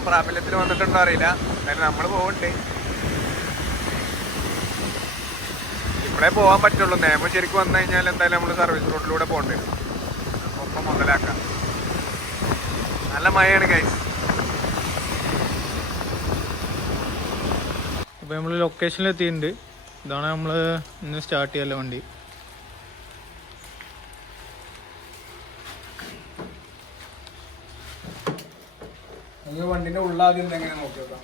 നിയമം പ്രാബല്യത്തിൽ വന്നിട്ടുണ്ടോ അറിയില്ല. എന്തായാലും നമ്മൾ പോകുന്നുണ്ട്. ഇപ്പോഴേ പോകാൻ പറ്റുള്ളൂ. നിയമം ശരിക്കും വന്നു കഴിഞ്ഞാൽ എന്തായാലും നമ്മൾ സർവീസ് റോഡിലൂടെ പോകേണ്ടി വരും. അപ്പോൾ ഒപ്പം മുതലാക്കാം. നല്ല മഴയാണ് ഗൈസ്. അപ്പോൾ നമ്മൾ ലൊക്കേഷനിൽ എത്തിയിട്ടുണ്ട്. ഇതാണ് നമ്മൾ ഇന്ന് സ്റ്റാർട്ട് ചെയ്യാനുള്ള വണ്ടി. വണ്ടിന്റെ ഉള്ളാദ്യം എങ്ങനെ നോക്കി നോക്കാം.